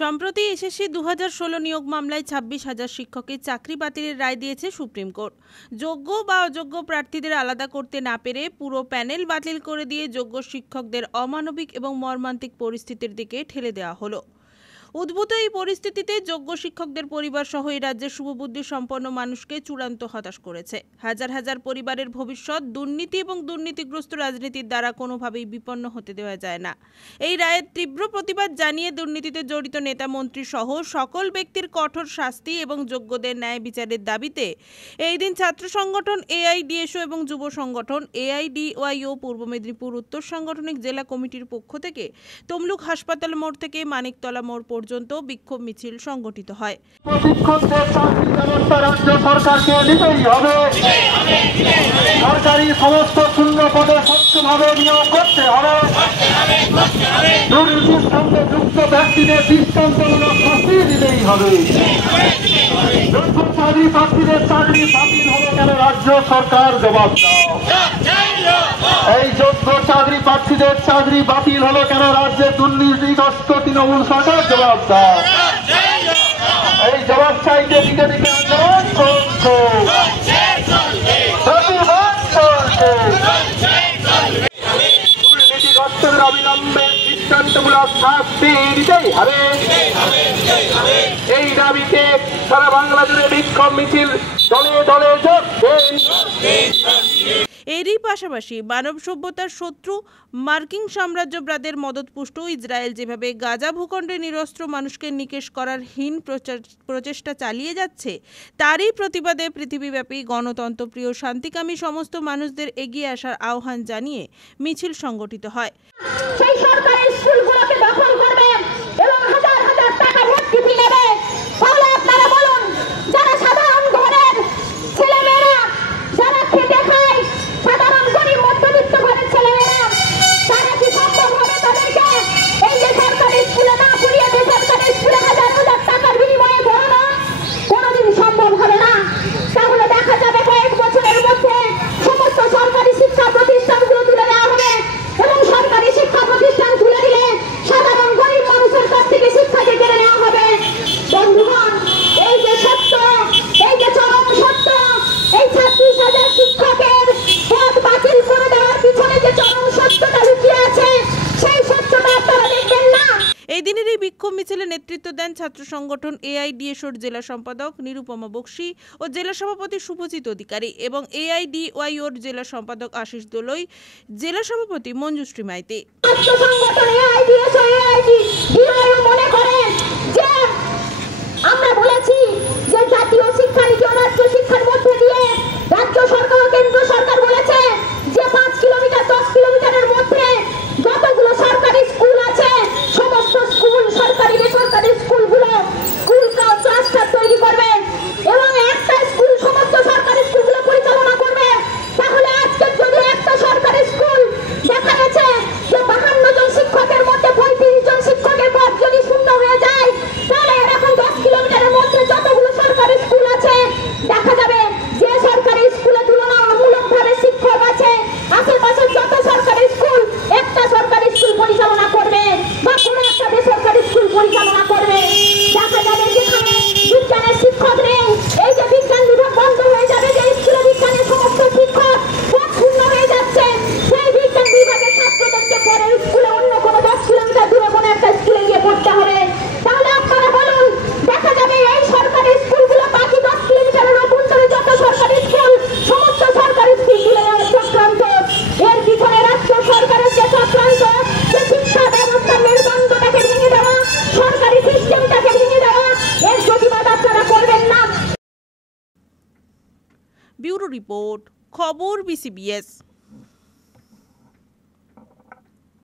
সম্প্রতি এসএসসি 2016 নিয়োগ মামলায় 26,000 শিক্ষকের চাকরি বাতিলের রায় দিয়েছে সুপ্রিম কোর্ট। যোগ্য বা অযোগ্য প্রার্থীদের আলাদা করতে না পেরে পুরো প্যানেল বাতিল করে দিয়ে যোগ্য শিক্ষকদের অমানবিক এবং মর্মান্তিক পরিস্থিতির দিকে ঠেলে দেওয়া হলো। উদ্ভূত এই পরিস্থিতিতে যোগ্য শিক্ষকদের পরিবার সহ এই রাজ্যের শুভবুদ্ধি সম্পন্ন মানুষকে চূড়ান্ত হতাশ করেছে। হাজার হাজার পরিবারের ভবিষ্যৎ দুর্নীতি এবং দুর্নীতিগ্রস্ত রাজনীতির দ্বারা কোনোভাবেই বিপন্ন হতে দেওয়া যায় না। এই রায়ের তীব্র প্রতিবাদ জানিয়ে দুর্নীতিতে জড়িত নেতা মন্ত্রী সহ সকল ব্যক্তির কঠোর শাস্তি এবং যোগ্যদের ন্যায় বিচারের দাবিতে এই দিন ছাত্র সংগঠন এআইডিএসও এবং যুব সংগঠন এআইডিওয়াইও পূর্ব মেদিনীপুর উত্তর সাংগঠনিক জেলা কমিটির পক্ষ থেকে তমলুক হাসপাতাল মোড় থেকে মানিকতলা মোড় পর্যন্ত বিক্ষোভ মিছিল সংগঠিত হয়। সরকারি সমস্ত শূন্য পদে স্বচ্ছভাবে নিয়োগ করতে হবে। দুর্নীতির সঙ্গে যুক্ত ব্যক্তিদের দৃষ্টান্তমূলক শাস্তি দিতেই হবে। যোগ্য চাকরি প্রার্থীদের চাকরি বাতিল হলো কেন রাজ্য সরকার জবাব দাও। এই যোগ্য চাকরি প্রার্থীদের চাকরি বাতিল হলো কেন রাজ্যের দুর্নীতিগ্রস্ত তৃণমূল সরকার জবাব দাও। এই জবাব চাইতে বিজেপিকে আন্দোলন চলছে, দুর্নীতিগ্রস্তদের অবিলম্বে দৃষ্টান্তমূলক শাস্তি দিতেই হবে। এই দাবিতে সারা বাংলা জুড়ে বিক্ষোভ মিছিল দলে দলে যোগ দেন। এরই পাশাপাশি মানব সভ্যতার শত্রু মার্কিন সাম্রাজ্যবাদের মদতপুষ্ট ইসরায়েল যেভাবে গাজা ভূখণ্ডে নিরস্ত্র মানুষকে নিকেশ করার হীন প্রচেষ্টা চালিয়ে যাচ্ছে, তারই প্রতিবাদে পৃথিবীব্যাপী গণতন্ত্রপ্রিয় শান্তিকামী সমস্ত মানুষদের এগিয়ে আসার আহ্বান জানিয়ে মিছিল সংগঠিত হয়। সেই সরকারি স্কুলগুলোকে দখল করবে এবং হাজার হাজার টাকা ভর্তি ফি নেবে। তাহলে আপনারা বলুন, যারা সাধারণ ঘরের ছেলেমেয়েরা, যারা খেটে খায়, সাধারণ গরিব মধ্যবিত্ত ঘরের ছেলেমেয়েরা, তারা কি সম্ভব হবে তাদেরকে এই যে সরকারি স্কুলে না পড়িয়ে বেসরকারি স্কুলে হাজার হাজার টাকার বিনিময়ে পড়ানো? কোনোদিন সম্ভব হবে না। তাহলে দেখা যাবে কয়েক বছরের মধ্যে সমস্ত সরকারি শিক্ষা প্রতিষ্ঠানগুলো তুলে দেওয়া হবে এবং সরকারি শিক্ষা প্রতিষ্ঠান তুলে দিলে সাধারণ গরিব মানুষের কাছ থেকে শিক্ষাকে কেড়ে নেওয়া হবে। বন্ধুগণ, এই যে সত্য, এই যে চরম সত্য, এই 26,000 শিক্ষকের পদ বাতিল করে দেওয়ার পিছনে যে চরম সত্যটা লুকিয়ে আছে, সেই সত্যটা আপনারা দেখবেন না। এই দিনের এই বিক্ষোভ মিছিলে নেতৃত্ব দেন ছাত্র সংগঠন এআইডিএসওর জেলা সম্পাদক নিরুপমা বক্সী ও জেলা সভাপতি শুভজিৎ অধিকারী এবং এআইডিওয়াইওর জেলা সম্পাদক আশিস দোলই, জেলা সভাপতি মঞ্জুশ্রী মাইতি। ছাত্র সংগঠন এআইডিএসও এআইডিওয়াইও মনে করেন যে আমরা বলেছি যে জাতীয় শিক্ষানীতি ও রাজ্য শিক্ষার মধ্যে দিয়ে রাজ্য সরকার ও কেন্দ্র সরকার বলেছে যে 5 কিলোমিটার 10 কিলোমিটারের মধ্যে যতগুলো সরকারি স্কুল আছে সমস্ত স্কুল, সরকারি বেসরকারি স্কুলগুলো স্কুল ক্লাস্টার তৈরি করবে এবং একটা স্কুল সমস্ত সরকারি স্কুলগুলো পরিচালনা করবে। তাহলে আজকে যদি একটা সরকারি স্কুল দেখা গেছে যে 52 জন শিক্ষকের মধ্যে 35 জন শিক্ষকের পদ যদি শূন্য হয়ে যায়, তাহলে এরকম 10 কিলোমিটারের মধ্যে যতগুলো সরকারি স্কুল আছে দেখা যাবে যে সরকারি স্কুলে তুলনামূলকভাবে শিক্ষক আছে, আশেপাশের যত সরকারি স্কুল একটা সরকারি স্কুল পরিচালনা করবে বা কোনো একটা বেসরকারি স্কুল পরিচালনা করবে। দেখা যাবে যেখানে বিজ্ঞানের শিক্ষক নেই, এই যে বিজ্ঞান বিভাগ বন্ধ হয়ে যাবে, যে স্কুলে বিজ্ঞানের সমস্ত শিক্ষক পদ শূন্য হয়ে যাচ্ছে, সেই বিজ্ঞান বিভাগের ছাত্রদেরকে পরের স্কুলে অন্য কোনো 10 কিলোমিটার দূরে কোনো একটা স্কুলে গিয়ে পড়তে হবে। তাহলে আপনারা বলুন, দেখা যাবে এই সরকারি স্কুলগুলো বাকি 10 কিলোমিটারের অভ্যন্তরে যত সরকারি স্কুল সমস্ত সরকারি স্কুলগুলো চক্রান্ত। এর পিছনে রাজ্য সরকারের যে চক্রান্ত, যে শিক্ষা ব্যবস্থার মেরুদণ্ডটাকে ভেঙে দেওয়া, সরকারি সিস্টেমটাকে ভেঙে দেওয়া, এর প্রতিবাদ আপনারা করবেন না। ব্যুরো রিপোর্ট, খবর বিসিবিএস।